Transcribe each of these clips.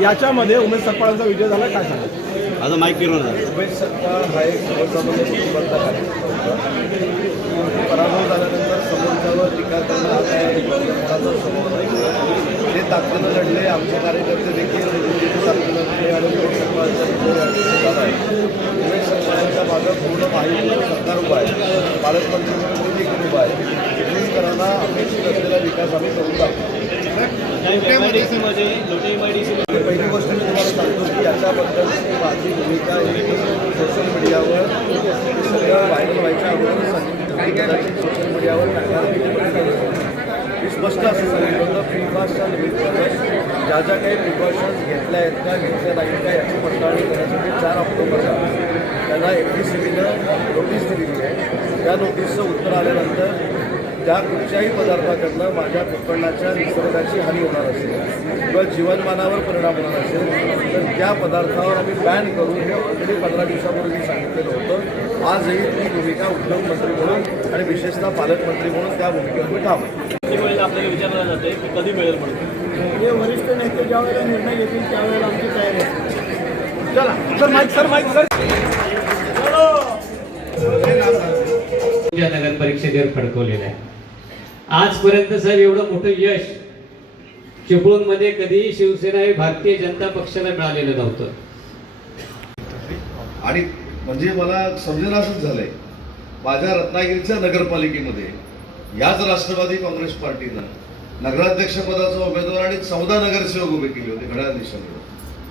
याच्यामध्ये उमेश सकपाळांचा विजय झाला, काय सांगा? माझा माईक फिरवून उमेश सकपाळ हा एक सर्वसामान्य कुटुंबातला कार्यकर्ता होता. पराभव झाल्यानंतर समोरच्यावर टीका करणं हा काय कोणाचा स्वभाव नाही. ते ताकदीनं लढले, आमचे कार्यकर्ते देखील ताकदीनं लढले आणि उमेश सकपाळांचा विजय झाला आहे. उमेश सकपाळांच्या मागं पूर्ण महायुतीचं सरकार उभं आहे, पालकमंत्री म्हणून देखील उभं आहे. चिखलीकरांना अपेक्षित असलेला विकास आम्ही करून दाखवतो. पहिली गोष्ट मी तुम्हाला सांगतो की याच्याबद्दलची माझी भूमिका सोशल मीडियावर सगळं व्हायरल व्हायच्या अगोदर सांगितलं. सोशल मीडियावर मी स्पष्ट असं सांगितलं होतं, फ्रीफास्टच्या निमित्तानं ज्या ज्या काही प्रिकॉशन्स घेतल्या आहेत का घेतल्या नाहीत का याची पडताळणी करण्यासाठी 4 ऑक्टोबरला त्यांना FDCBनं नोटीस दिलेली आहे. त्या नोटीसचं उत्तर आल्यानंतर त्या कुठच्याही पदार्थाकडनं माझ्या कुटुंबाच्या निसर्गाची हानी होणार असेल किंवा जीवनमानावर परिणाम होणार असेल तर त्या पदार्थावर आम्ही बॅन करू, हे ऑलरेडी 15 दिवसापूर्वी सांगितलेलं होतं. आजही ती भूमिका उद्योगमंत्री म्हणून आणि विशेषतः पालकमंत्री म्हणून त्या भूमिकेवर मी ठाम आहे. आपल्याला विचारलं जाते की कधी मिळेल म्हणून हे वरिष्ठ नेते ज्या वेळेला निर्णय घेतील त्यावेळेला आमची तयारी आहे. चला सर. नगर परीक्षेवर फडकवलेलं आहे. आजपर्यंत साहेब एवढं मोठं यश चिपळूणमध्ये कधीही शिवसेना हे भारतीय जनता पक्षाला मिळालेलं नव्हतं. आणि म्हणजे मला समजेल असंच झालंय, माझ्या रत्नागिरीच्या नगरपालिकेमध्ये याच राष्ट्रवादी काँग्रेस पार्टीनं नगराध्यक्षपदाचा उमेदवार आणि 14 नगरसेवक उभे केले होते घड्याळ दिशेने.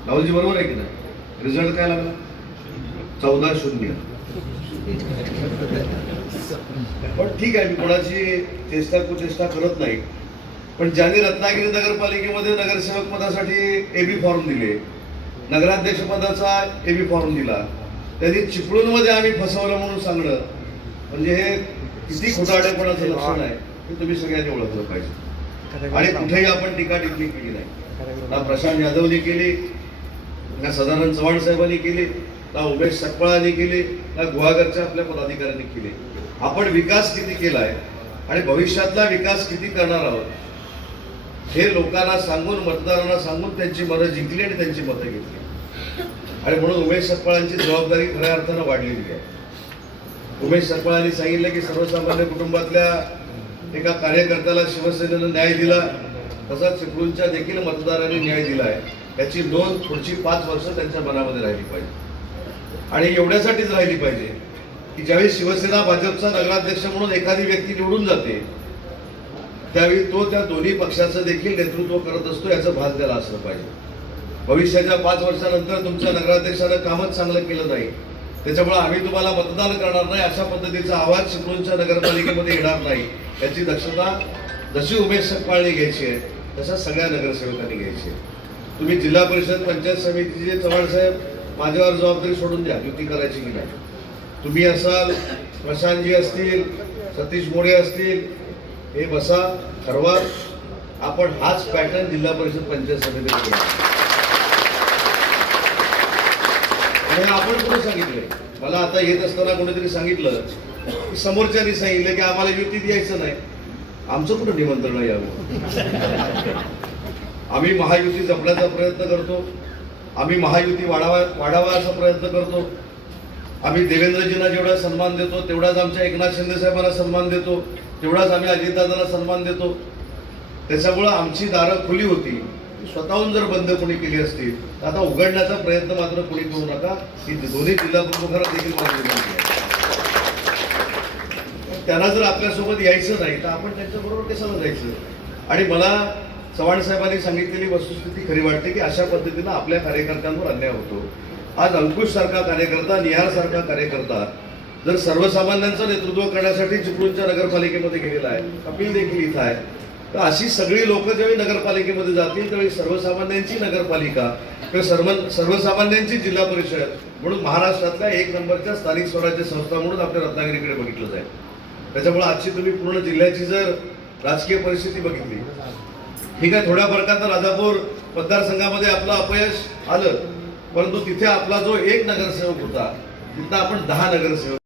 राहुलजी बरोबर आहे की नाही? रिझल्ट काय लागला? 14-0. पण ठीक आहे, मी कोणाची चेष्टा कुचेष्टा करत नाही. पण ज्यांनी रत्नागिरी नगरपालिकेमध्ये नगरसेवक पदासाठी AB फॉर्म दिले, नगराध्यक्ष पदाचा AB फॉर्म दिला, त्यांनी चिपळूणमध्ये आम्ही फसवलं म्हणून सांगणं म्हणजे हे किती खोटारडेपणाचं लक्षण आहे हे तुम्ही सगळ्यांनी ओळखलं पाहिजे. आणि कुठेही आपण टीका टिप्पणी केली नाही. ना प्रशांत यादवनी केली, ना सदानंद चव्हाण साहेबांनी केली, ना उमेश सकपाळांनी केली, ना गुहागरच्या आपल्या पदाधिकाऱ्यांनी केली. आपण विकास किती केला आहे आणि भविष्यातला विकास किती करणार आहोत हे लोकांना सांगून, मतदारांना सांगून त्यांची मतं जिंकली आणि त्यांची मतं घेतली. आणि म्हणून उमेश सकपाळांची जबाबदारी खऱ्या अर्थानं वाढलेली आहे. उमेश सकपाळांनी सांगितलं की सर्वसामान्य कुटुंबातल्या एका कार्यकर्त्याला शिवसेनेनं न्याय दिला, तसाच चिपळूणच्या देखील मतदारांनी न्याय दिला आहे. याची नोंद पुढची 5 वर्ष त्यांच्या मनामध्ये राहिली पाहिजे. आणि एवढ्यासाठीच राहिली पाहिजे की ज्यावेळी शिवसेना भाजपचा नगराध्यक्ष म्हणून एखादी व्यक्ती निवडून जाते त्यावेळी तो त्या दोन्ही पक्षाचं देखील नेतृत्व करत असतो याचं भास त्याला असलं पाहिजे. भविष्याच्या 5 वर्षानंतर तुमच्या नगराध्यक्षानं कामच चांगलं केलं नाही, त्याच्यामुळे आम्ही तुम्हाला मतदान करणार नाही अशा पद्धतीचा आवाज चिपळूणच्या नगरपालिकेमध्ये येणार नाही याची दक्षता जशी उमेश सकपाळने घ्यायची आहे तशा सगळ्या नगरसेवकांनी घ्यायची आहे. तुम्ही जिल्हा परिषद पंचायत समितीचे चव्हाण साहेब माझ्यावर जबाबदारी सोडून द्या, युती करायची की नाही. तुम्ही असाल, प्रशांतजी असतील, सतीश मोरे असतील, हे बसा, ठरवा. आपण हाच पॅटर्न जिल्हा परिषद पंचायत समितीमध्ये आणि आपण कुठे सांगितलंय, मला आता येत असताना कोणीतरी सांगितलं की समोरच्यानी सांगितलं की आम्हाला युती द्यायचं नाही. आमचं कुठं निमंत्रण यावं? आम्ही महायुती जपण्याचा प्रयत्न करतो, आम्ही महायुती वाढावा असा प्रयत्न करतो. आम्ही देवेंद्रजींना जेवढा सन्मान देतो तेवढाच आमच्या एकनाथ शिंदे साहेबांना सन्मान देतो, तेवढाच आम्ही अजितदादांना सन्मान देतो. त्याच्यामुळं आमची दारं खुली होती. स्वतःहून जर बंद कोणी केली असती तर आता उघडण्याचा प्रयत्न मात्र कोणी करू नका. ही दोन्ही जिल्हा प्रमुखांना देखील मागणी आहे. त्यांना जर आपल्यासोबत यायचं नाही तर आपण त्यांच्याबरोबर कशाला जायचं? आणि मला चव्हाण साहेबांनी सांगितलेली वस्तुस्थिती खरी वाटते की अशा पद्धतीनं आपल्या कार्यकर्त्यांवर अन्याय होतो. आज अंकुश सारखा कार्यकर्ता, निहार सारखा कार्यकर्ता जर सर्वसामान्यांचं नेतृत्व करण्यासाठी चिपळूणच्या नगरपालिकेमध्ये गेलेला आहे, कपिल देखील इथं आहे, तर अशी सगळी लोक ज्यावेळी नगरपालिकेमध्ये जातील त्यावेळी सर्वसामान्यांची नगरपालिका किंवा सर्वसामान्यांची जिल्हा परिषद म्हणून महाराष्ट्रातल्या 1 नंबरच्या स्थानिक स्वराज्य संस्था म्हणून आपल्या रत्नागिरीकडे बघितलं जाईल. त्याच्यामुळे आजची तुम्ही पूर्ण जिल्ह्याची जर राजकीय परिस्थिती बघितली, ठीक आहे, थोड्या फरकानं राजापूर मतदारसंघामध्ये आपलं अपयश आलं, परंतु तिथे आपला जो 1 नगरसेवक होता तिथं आपण 10 नगरसेवक